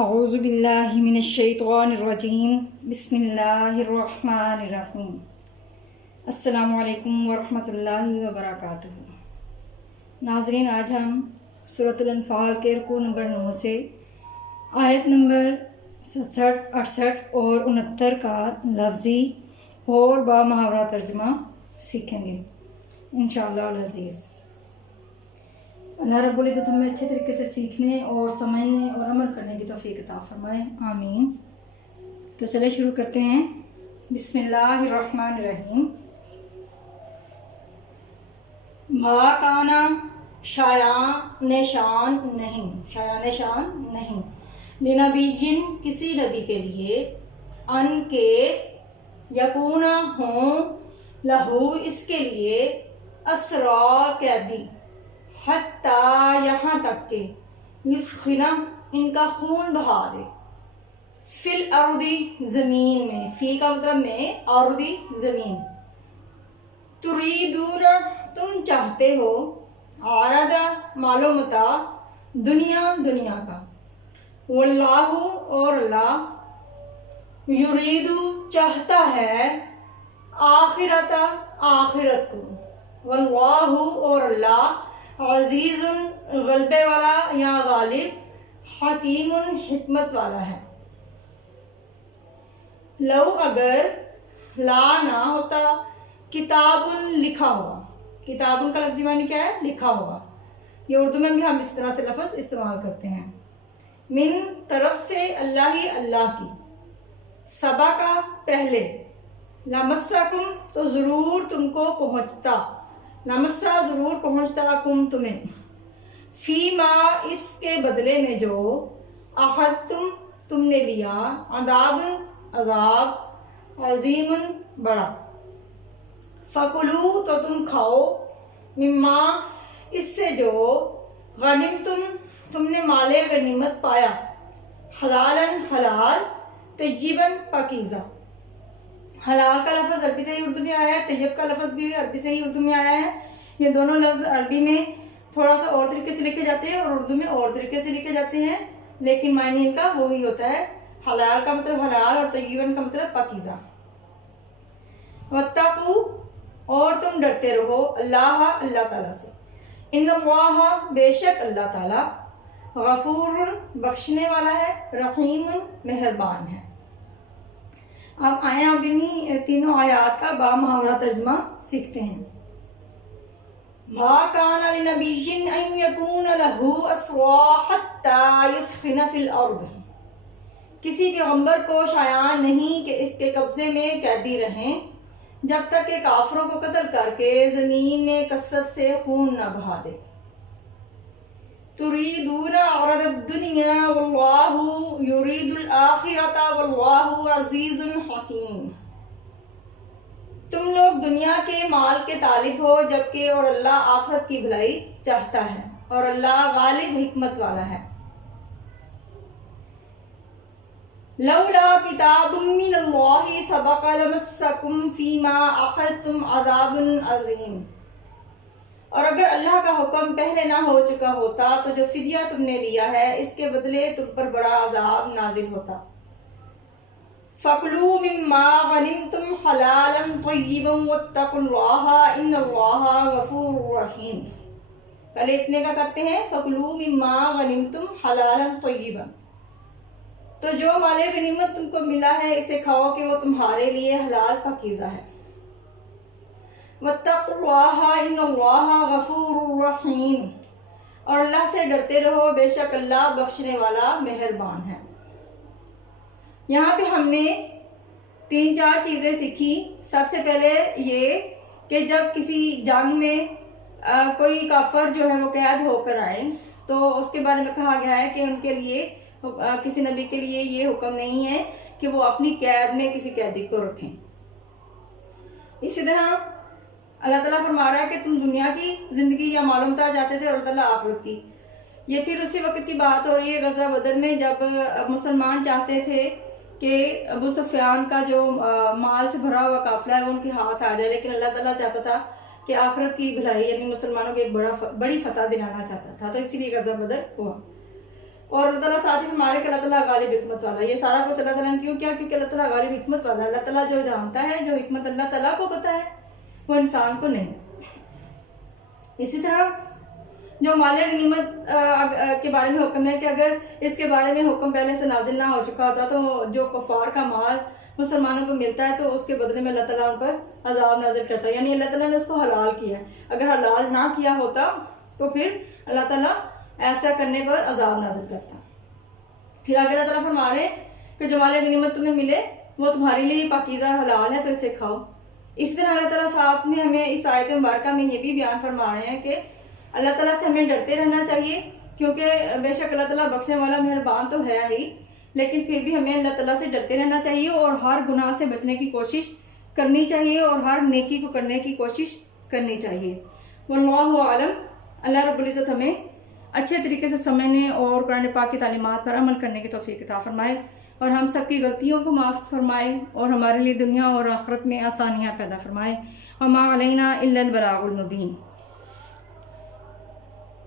اعوذ باللہ من الشیطان الرجیم بسم اللہ الرحمن الرحیم السلام علیکم ورحمۃ اللہ وبرکاتہ۔ ناظرین، آج ہم سورۃ الانفال کے رکوع نمبر 9 سے آیت نمبر 67، 68 اور 69 کا لفظی اور با محاورہ ترجمہ سیکھیں گے انشاءاللہ العزیز۔ اللہ رب العزت ہمیں اچھے طریقے سے سیکھنے اور سمجھنے اور عمل کرنے کی توفیق عطا فرمائے، آمین۔ تو چلے شروع کرتے ہیں۔ بسم اللہ الرحمن الرحیم۔ ما کانا شایان شان نہیں لنبی جن کسی نبی کے لیے ان کے یکونا ہوں لہو اس کے لیے اسرا قیدی حتیٰ یہاں تک کہ یسخنا ان کا خون بہا دے فی الارضی زمین میں، فی کا مطلب میں ارضی زمین، تریدون تم چاہتے ہو، عرض مال و متاع دنیا کا، واللہ اور اللہ یرید چاہتا ہے آخرت کو، واللہ اور اللہ عزیز غلبے والا یا غالب، حکیم حکمت والا ہے۔ لو اگر لا نہ ہوتا کتاب لکھا ہوا، کتاب کا لفظی معنی کیا ہے؟ لکھا ہوا۔ یہ اردو میں بھی ہم اس طرح سے لفظ استعمال کرتے ہیں۔ من طرف سے اللہ کی، سبا کا پہلے، لمسکم تو ضرور تم کو پہنچتا، لمسا ضرور پہنچتا کم تمہیں، فی ما اس کے بدلے میں جو اخذتم تم نے لیا، عذاب عظیم بڑا، فکلوا تو تم کھاؤ، مما اس سے جو غنمتم تم نے مال غنیمت پایا، حلالن حلال، طیباً پاکیزہ۔ حلال کا لفظ عربی سے ہی اردو میں آیا ہے، طیب کا لفظ بھی عربی سے ہی اردو میں آیا ہے۔ یہ دونوں لفظ عربی میں تھوڑا سا اور طریقے سے لکھے جاتے ہیں اور اردو میں اور طریقے سے لکھے جاتے ہیں، لیکن معنی ان کا وہی ہوتا ہے۔ حلال کا مطلب حلال اور طیباً کا مطلب پاکیزہ۔ واتقوا اور تم ڈرتے رہو، اللہ تعالیٰ سے، ان اللہ بے شک اللہ تعالیٰ، غفور بخشنے والا ہے، رحیم مہربان ہے۔ اب آئیں اب انہی تینوں آیات کا با محاورہ ترجمہ سیکھتے ہیں۔ ما کان لنبی ان یکون لہ اسری حتی یثخن فی الارض، کسی پیغمبر کو شایان نہیں کہ اس کے قبضے میں قیدی رہیں جب تک کہ کافروں کو قتل کر کے زمین میں کثرت سے خون نہ بہا دے۔ تریدون عرض الدنیا واللہ یرید الآخرۃ واللہ عزیز حکیم، تم لوگ دنیا کے مال کے طالب ہو جبکہ اور اللہ آخرت کی بھلائی چاہتا ہے اور اللہ غالب حکمت والا ہے۔ لولا کتاب من اللہ سبق لمسکم فیما اخذتم عذاب عظیم، اور اگر اللہ کا حکم پہلے نہ ہو چکا ہوتا تو جو فدیہ تم نے لیا ہے اس کے بدلے تم پر بڑا عذاب نازل ہوتا۔ فَكُلُوا مِمَّا غَنِمْتُمْ حَلَالًا طَيِّبًا وَاتَّقُوا اللَّهَ إِنَّ اللَّهَ غَفُورٌ رَحِيمٌ۔ پہلے اتنے کا کرتے ہیں، فَكُلُوا مِمَّا غَنِمْتُمْ حَلَالًا طَيِّبًا، تو جو مال غنیمت تم کو ملا ہے اسے کھاؤ کہ وہ تمہارے لیے حلال پاکیزہ ہے۔ وَاتَّقُوا اللَّهَ إِنَّ اللَّهَ غَفُورٌ رَحِيمٌ، اور اللہ سے ڈرتے رہو، بے شک اللہ بخشنے والا مہربان ہے۔ یہاں پہ ہم نے 3-4 چیزیں سیکھی۔ سب سے پہلے یہ کہ جب کسی جنگ میں کوئی کافر جو ہے وہ قید ہو کر آئے تو اس کے بارے میں کہا گیا ہے کہ ان کے لیے، کسی نبی کے لیے یہ حکم نہیں ہے کہ وہ اپنی قید میں کسی قیدی کو رکھیں۔ اسی طرح اللہ تعالیٰ فرما رہا ہے کہ تم دنیا کی زندگی یا معلوم تا چاہتے تھے اور اللہ تعالیٰ آخرت کی۔ یہ پھر اسی وقت کی بات ہو رہی ہے غزوہ بدر میں، جب مسلمان چاہتے تھے کہ ابو سفیان کا جو مال سے بھرا ہوا قافلہ ہے وہ ان کے ہاتھ آ جائے، لیکن اللہ تعالیٰ چاہتا تھا کہ آخرت کی بھلائی یعنی مسلمانوں کی ایک بڑی فتح دلانا چاہتا تھا، تو اسی لیے غزوہ بدر ہوا۔ اور اللہ تعالیٰ ساتھ ہی ہمارے کہ اللہ تعالیٰ غالب حکمت والا. یہ سارا کچھ اللہ تعالیٰ نے کیوں کیا؟ کیونکہ اللہ تعالیٰ غالب حکمت والا ہے. اللہ تعالیٰ جو جانتا ہے، جو حکمت اللہ تعالیٰ کو پتہ ہے، وہ انسان کو نہیں. اسی طرح جو مال غنیمت کے بارے میں حکم ہے کہ اگر اس کے بارے میں حکم پہلے سے نازل نہ ہو چکا ہوتا تو جو کفار کا مال مسلمانوں کو ملتا ہے تو اس کے بدلے میں اللہ تعالیٰ ان پر عذاب نازل کرتا ہے. یعنی اللہ تعالیٰ نے اس کو حلال کیا ہے. اگر حلال نہ کیا ہوتا تو پھر اللہ تعالیٰ ایسا کرنے پر عذاب نازل کرتا. پھر آگے اللہ تعالیٰ فرما رہے کہ جو مال غنیمت تمہیں ملے وہ تمہارے لیے پاکیزہ حلال ہے تو اسے کھاؤ. اس طرح اللہ تعالیٰ ساتھ میں ہمیں اس آیت مبارکہ میں یہ بھی بیان فرما رہے ہیں کہ اللہ تعالیٰ سے ہمیں ڈرتے رہنا چاہیے، کیونکہ بے شک اللہ تعالیٰ بخشنے والا مہربان تو ہے ہی، لیکن پھر بھی ہمیں اللہ تعالیٰ سے ڈرتے رہنا چاہیے اور ہر گناہ سے بچنے کی کوشش کرنی چاہیے اور ہر نیکی کو کرنے کی کوشش کرنی چاہیے. واللہ عالم. اللہ رب العزت ہمیں اچھے طریقے سے سمجھنے اور قرآن پاک کی تعلیمات پر عمل کرنے کی توفیق عطا فرمائے اور ہم سب کی غلطیوں کو معاف فرمائے اور ہمارے لیے دنیا اور آخرت میں آسانیاں پیدا فرمائے. وما علینا الا البلاغ المبین.